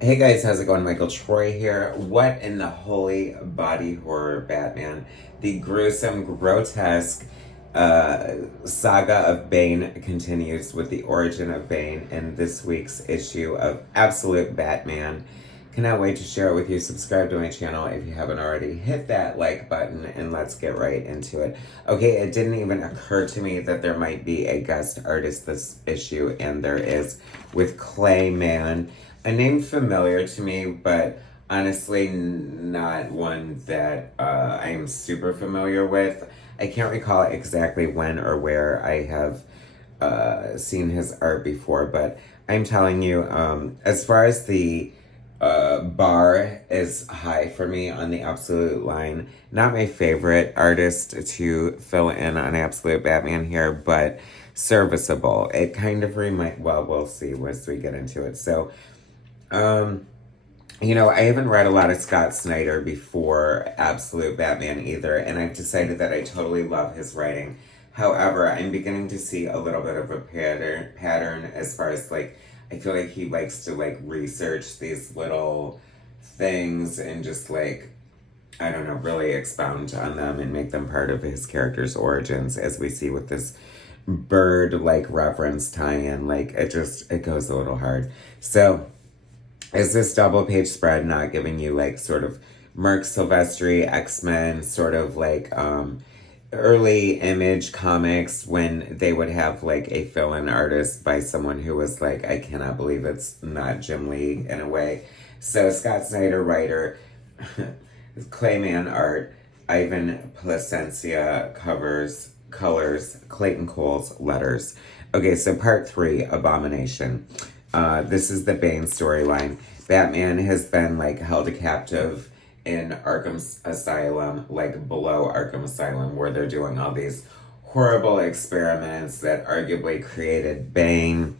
Hey guys, how's it going? Michael Troy here. What in the holy body horror Batman? The gruesome, grotesque saga of Bane continues with the origin of Bane in this week's issue of Absolute Batman. Cannot wait to share it with you. Subscribe to my channel if you haven't already. Hit that like button and let's get right into it. Okay, it didn't even occur to me that there might be a guest artist this issue, and there is with Clayman, a name familiar to me, but honestly not one that I am super familiar with. I can't recall exactly when or where I have seen his art before, but I'm telling you, as far as the bar is high for me on the Absolute line. Not my favorite artist to fill in on Absolute Batman here, but serviceable. It kind of well, we'll see once we get into it. So, um, I haven't read a lot of Scott Snyder before Absolute Batman either, and I've decided that I totally love his writing. However, I'm beginning to see a little bit of a pattern as far as like I feel like he likes to like research these little things and just like I don't know, really expound on them and make them part of his character's origins, as we see with this bird like reference tie-in. Like it goes a little hard. So is this double page spread not giving you like sort of Mark Silvestri, X-Men, sort of like early Image comics when they would have like a fill-in artist by someone who was like, I cannot believe it's not Jim Lee in a way. So Scott Snyder writer, Clayman art, Ivan Placencia colors, Clayton Cole's letters. Okay, so part 3, Abomination. This is the Bane storyline. Batman has been like held captive in Arkham Asylum, like below Arkham Asylum, where they're doing all these horrible experiments that arguably created Bane.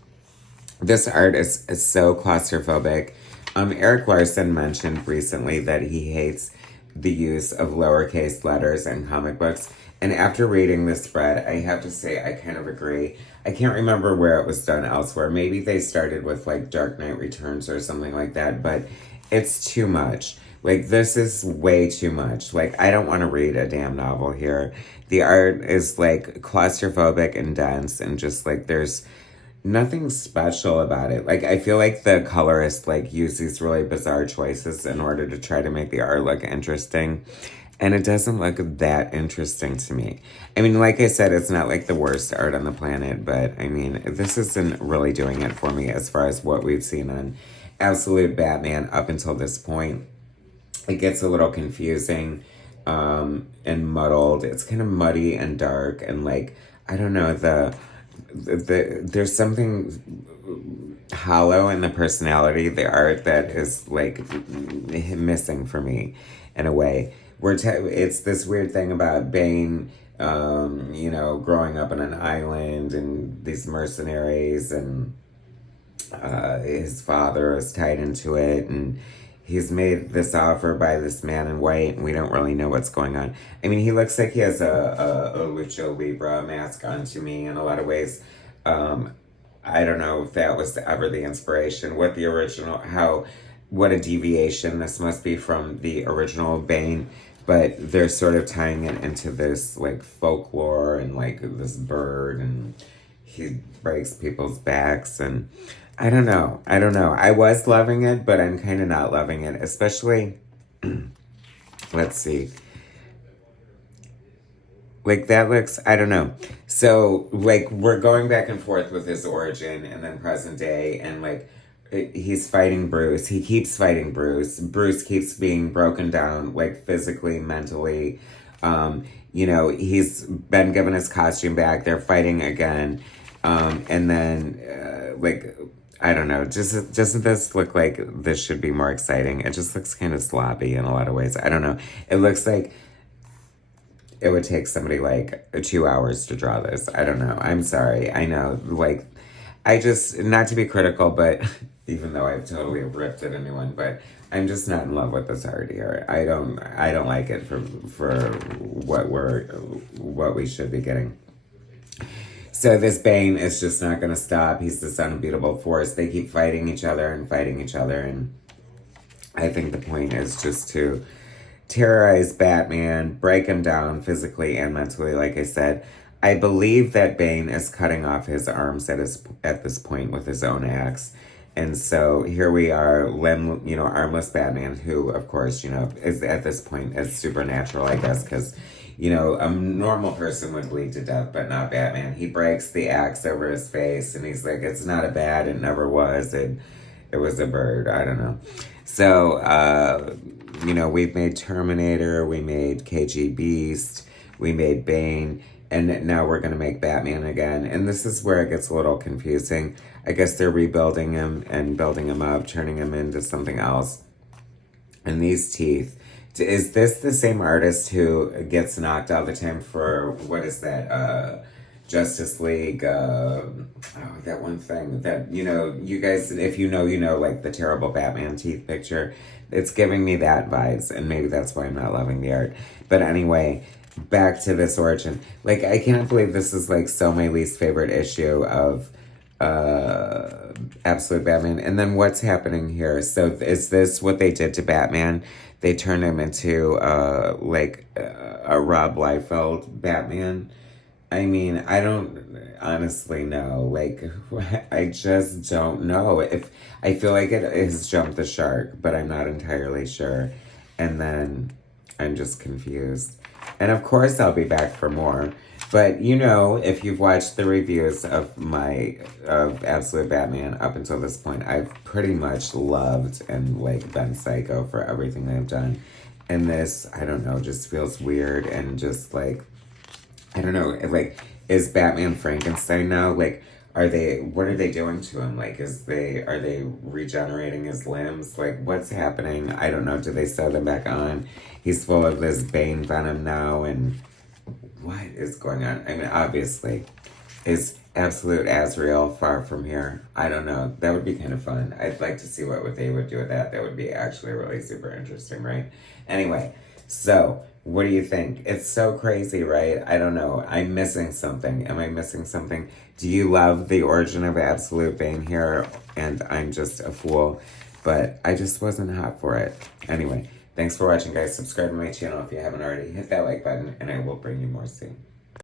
This art is so claustrophobic. Eric Larson mentioned recently that he hates the use of lowercase letters in comic books. And after reading this spread, I have to say I kind of agree. I can't remember where it was done elsewhere. Maybe they started with like Dark Knight Returns or something like that, but it's too much. Like, this is way too much. Like, I don't want to read a damn novel here. The art is like claustrophobic and dense, and just like there's nothing special about it. Like, I feel like the colorist like used these really bizarre choices in order to try to make the art look interesting. And it doesn't look that interesting to me. I mean, like I said, it's not like the worst art on the planet, but I mean, this isn't really doing it for me as far as what we've seen on Absolute Batman up until this point. It gets a little confusing and muddled. It's kind of muddy and dark, and like, I don't know, there's something hollow in the personality of the art that is like missing for me in a way. It's this weird thing about Bane, growing up on an island and these mercenaries, and his father is tied into it, and he's made this offer by this man in white, and we don't really know what's going on. I mean, he looks like he has a Lucha Libre mask on to me in a lot of ways. I don't know if that was ever the inspiration, what a deviation this must be from the original Bane, but they're sort of tying it into this like folklore and like this bird, and he breaks people's backs, and I don't know. I was loving it, but I'm kind of not loving it, especially let's see. Like, that looks, I don't know. So like we're going back and forth with his origin and then present day, and like he's fighting Bruce. He keeps fighting Bruce. Bruce keeps being broken down, like physically, mentally. He's been given his costume back. They're fighting again. And then, I don't know. Doesn't this look like this should be more exciting? It just looks kind of sloppy in a lot of ways. I don't know. It looks like it would take somebody like 2 hours to draw this. I don't know. I'm sorry. I know. Like, I just, not to be critical, but even though I've totally ripped at anyone, but I'm just not in love with this art here. I don't like it for what we should be getting. So this Bane is just not going to stop. He's this unbeatable force. They keep fighting each other, and I think the point is just to terrorize Batman, break him down physically and mentally, like I said. I believe that Bane is cutting off his arms at this point with his own axe. And so here we are, armless Batman, who, of course, is at this point is supernatural, I guess, because, a normal person would bleed to death, but not Batman. He breaks the axe over his face, and he's like, it's not a bat, it never was, it was a bird, I don't know. So, we've made Terminator, we made KG Beast, we made Bane, and now we're going to make Batman again. And this is where it gets a little confusing. I guess they're rebuilding him and building him up, turning him into something else. And these teeth. Is this the same artist who gets knocked all the time for, what is that, Justice League, that one thing that, you guys, if you know, like the terrible Batman teeth picture, it's giving me that vibes, and maybe that's why I'm not loving the art. But anyway, back to this origin. Like, I can't believe this is, like, so my least favorite issue of, Absolute Batman. And then what's happening here? So is this what they did to Batman? They turned him into, a Rob Liefeld Batman? I mean, I don't honestly know. Like, I just don't know. If I feel like it has jumped the shark, but I'm not entirely sure. And then I'm just confused. And of course, I'll be back for more. But if you've watched the reviews of Absolute Batman up until this point, I've pretty much loved and been psycho for everything they've done. And this, I don't know, just feels weird and just I don't know, is Batman Frankenstein now? What are they doing to him? Are they regenerating his limbs? What's happening? I don't know. Do they sew them back on? He's full of this Bane venom now, and what is going on? I mean, obviously, is Absolute Azrael far from here? I don't know. That would be kind of fun. I'd like to see what they would do with that. That would be actually really super interesting, right? Anyway, so what do you think? It's so crazy, right? I don't know. I'm missing something. Am I missing something? Do you love the origin of Absolute Bane here? And I'm just a fool. But I just wasn't hot for it. Anyway, thanks for watching, guys. Subscribe to my channel if you haven't already. Hit that like button, and I will bring you more soon.